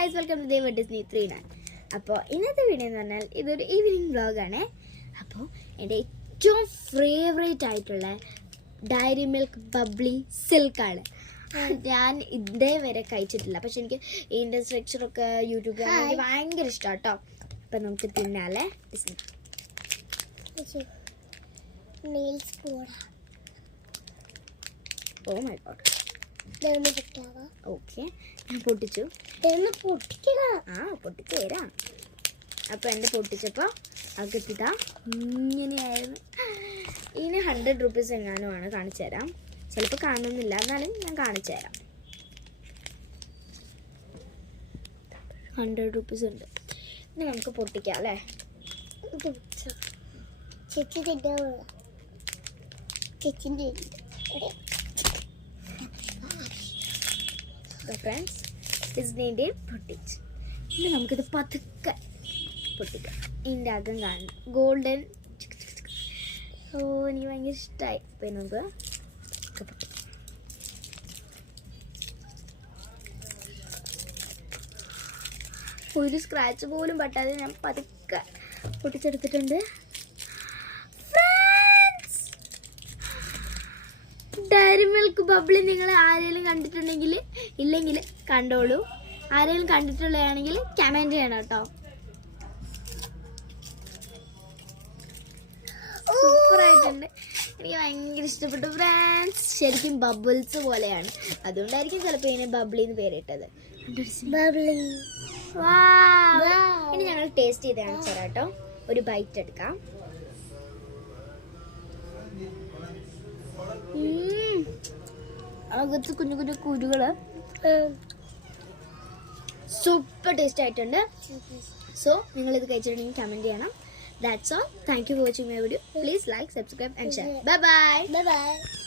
Guys, welcome to Dev Disney 39. അപ്പോൾ ഇന്നത്തെ video എന്ന് പറഞ്ഞാൽ ഇതൊരു ഈവനിങ് വ്ളോഗാണ്. അപ്പോൾ എൻ്റെ ഏറ്റവും ഫേവറേറ്റ് ആയിട്ടുള്ള ഡയറി മിൽക്ക് ബബ്ലി സിൽക്കാണ്. ഞാൻ ഇതേ വരെ കഴിച്ചിട്ടില്ല, പക്ഷെ എനിക്ക് ഇതിൻ്റെ സ്ട്രക്ചറൊക്കെ യൂട്യൂബിൽ എനിക്ക് ഭയങ്കര ഇഷ്ടമാണ് കേട്ടോ. അപ്പം നമുക്ക് തിന്നാലേ. Disney oh my god. Okay, ഞാൻ പൊട്ടിച്ചു. പൊട്ടിച്ചു തരാം. അപ്പോൾ എൻ്റെ പൊട്ടിച്ചപ്പോൾ അകത്തിതാ ഇങ്ങനെയായിരുന്നു. ഇതിന് 100 രൂപീസ് എങ്ങാനുമാണ്. കാണിച്ചു തരാം. ചിലപ്പോൾ കാണുന്നില്ല, എന്നാലും ഞാൻ കാണിച്ചു തരാം. 100 രൂപീസ് ഉണ്ട്. ഇനി നമുക്ക് പൊട്ടിക്കാം അല്ലേ. ഫ്രണ്ട്സ്, ഡിസ്നിയുടെ പൊട്ടിച്ച് ഇനി നമുക്കിത് പതുക്കെ പൊട്ടിക്കാം. ഇതിൻ്റെ അകം കാണണം, ഗോൾഡൻ. ഓ, എനിക്ക് ഭയങ്കര ഇഷ്ടമായി. ഇപ്പം നമുക്ക് ഒരു സ്ക്രാച്ച് പോലും പറ്റാതെ ഞാൻ പതുക്കെ പൊട്ടിച്ചെടുത്തിട്ടുണ്ട്. ഡയറി മിൽക്ക് ബബ്ലി നിങ്ങൾ ആരെങ്കിലും കണ്ടിട്ടുണ്ടെങ്കിൽ, ഇല്ലെങ്കിൽ കണ്ടോളൂ. ആരെങ്കിലും കണ്ടിട്ടുള്ളതാണെങ്കിൽ കമൻറ്റ് ചെയ്യണം കേട്ടോ. സൂപ്പറായിട്ടുണ്ട്. എനിക്ക് ഭയങ്കര ഇഷ്ടപ്പെട്ടു ഫ്രണ്ട്സ്. ശരിക്കും ബബിൾസ് പോലെയാണ്, അതുകൊണ്ടായിരിക്കും ചിലപ്പോൾ ഇതിനെ ബബ്ലി എന്ന് പേരിട്ടത്. ഇനി ഞങ്ങൾ ടേസ്റ്റ് ചെയ്ത് കാണിച്ചു തരാം കേട്ടോ. ഒരു ബൈറ്റ് എടുക്കാം. അകത്ത് കുഞ്ഞു കുഞ്ഞു കുരുകള് സൂപ്പർ ടേസ്റ്റ് ആയിട്ടുണ്ട്. സോ നിങ്ങൾ ഇത് കഴിച്ചിട്ടുണ്ടെങ്കിൽ കമന്റ് ചെയ്യണം. That's all. Thank you for watching my video. Please like, subscribe and share. Bye bye.